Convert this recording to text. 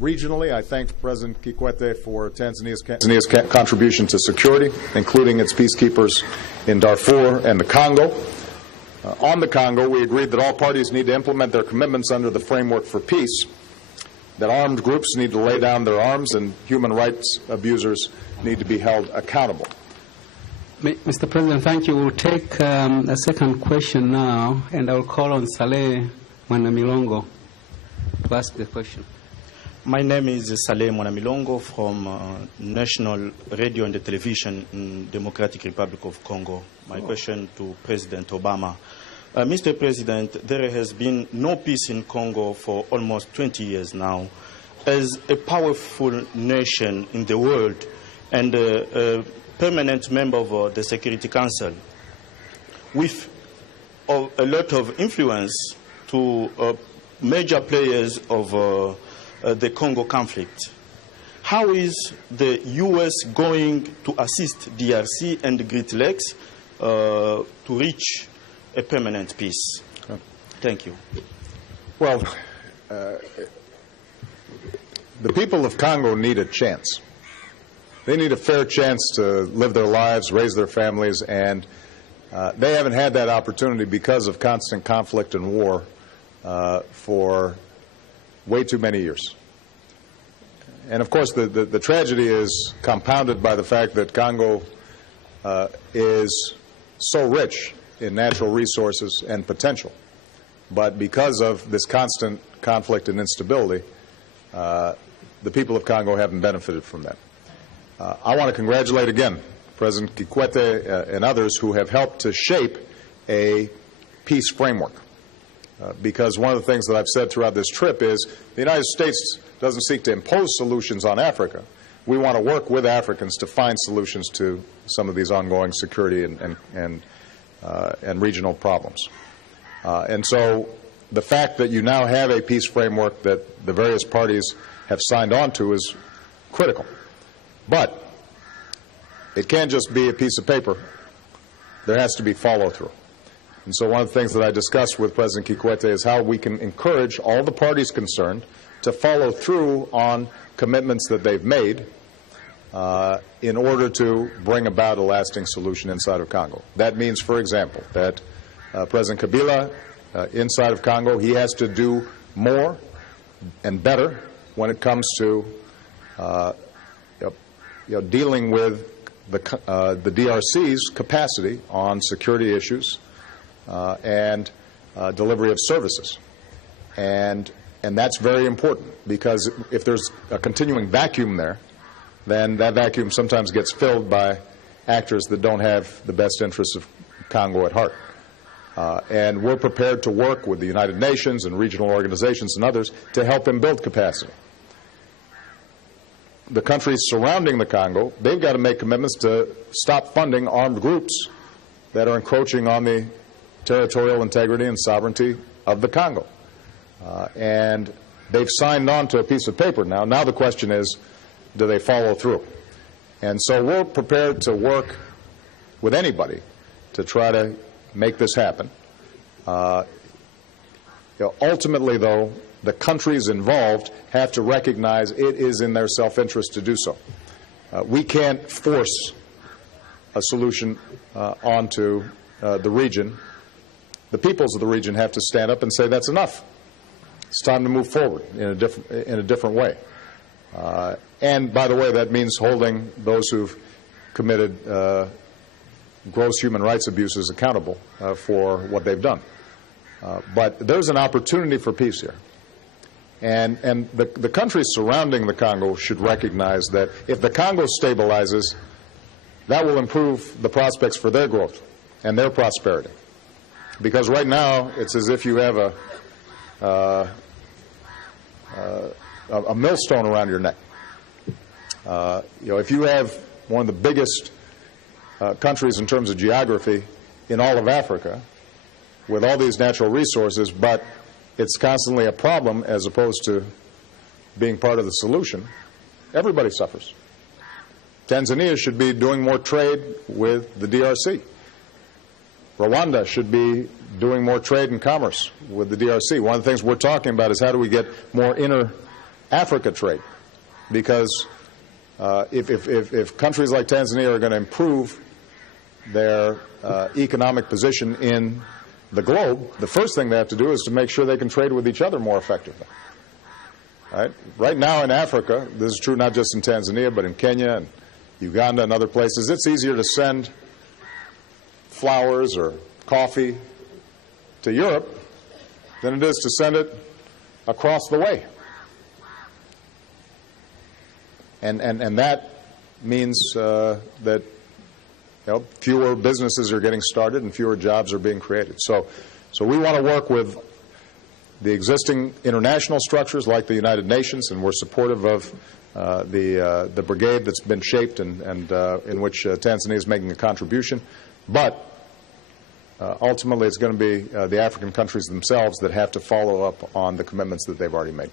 Regionally, I thank President Kikwete for Tanzania's contribution to security, including its peacekeepers in Darfur and the Congo. On the Congo, we agreed that all parties need to implement their commitments under the framework for peace, that armed groups need to lay down their arms, and human rights abusers need to be held accountable. Mr. President, thank you. We'll take a second question now, and I'll call on Saleh Mwanamilongo to ask the question. My name is Saleh Mwanamilongo from National Radio and Television in Democratic Republic of Congo. My question to President Obama. Mr. President, there has been no peace in Congo for almost 20 years now. As a powerful nation in the world and a permanent member of the Security Council, with a lot of influence to major players of the Congo conflict, how is the U.S. going to assist DRC and Great Lakes to reach a permanent peace? Thank you. Well, the people of Congo need a chance. They need a fair chance to live their lives, raise their families, and they haven't had that opportunity because of constant conflict and war for way too many years. And of course, the tragedy is compounded by the fact that Congo is so rich in natural resources and potential. But because of this constant conflict and instability, the people of Congo haven't benefited from that. I want to congratulate again President Kikwete and others who have helped to shape a peace framework. Because one of the things that I've said throughout this trip is the United States doesn't seek to impose solutions on Africa. We want to work with Africans to find solutions to some of these ongoing security and regional problems. And so the fact that you now have a peace framework that the various parties have signed on to is critical. But it can't just be a piece of paper. There has to be follow-through. And so one of the things that I discussed with President Kikwete is how we can encourage all the parties concerned to follow through on commitments that they've made in order to bring about a lasting solution inside of Congo. That means, for example, that President Kabila inside of Congo, he has to do more and better when it comes to dealing with the DRC's capacity on security issues and delivery of services. And that's very important, because if there's a continuing vacuum there, then that vacuum sometimes gets filled by actors that don't have the best interests of Congo at heart. And we're prepared to work with the United Nations and regional organizations and others to help them build capacity. The countries surrounding the Congo, they've got to make commitments to stop funding armed groups that are encroaching on the territorial integrity and sovereignty of the Congo. And they've signed on to a piece of paper now. Now the question is, do they follow through? And so we're prepared to work with anybody to try to make this happen. Ultimately, though, the countries involved have to recognize it is in their self-interest to do so. We can't force a solution onto the region. The peoples of the region have to stand up and say that's enough. It's time to move forward in a different way. And by the way, that means holding those who've committed gross human rights abuses accountable for what they've done. But there's an opportunity for peace here. And the countries surrounding the Congo should recognize that if the Congo stabilizes, that will improve the prospects for their growth and their prosperity. Because right now, it's as if you have a millstone around your neck. If you have one of the biggest countries in terms of geography in all of Africa, with all these natural resources, but it's constantly a problem as opposed to being part of the solution, everybody suffers. Tanzania should be doing more trade with the DRC. Rwanda should be doing more trade and commerce with the DRC. One of the things we're talking about is how do we get more Africa trade, because if countries like Tanzania are going to improve their economic position in the globe, the first thing they have to do is to make sure they can trade with each other more effectively. Right now in Africa, this is true not just in Tanzania, but in Kenya and Uganda and other places, it's easier to send flowers or coffee to Europe than it is to send it across the way. And that means that fewer businesses are getting started and fewer jobs are being created. So we want to work with the existing international structures like the United Nations, and we're supportive of the brigade that's been shaped and in which Tanzania is making a contribution. But ultimately it's going to be the African countries themselves that have to follow up on the commitments that they've already made.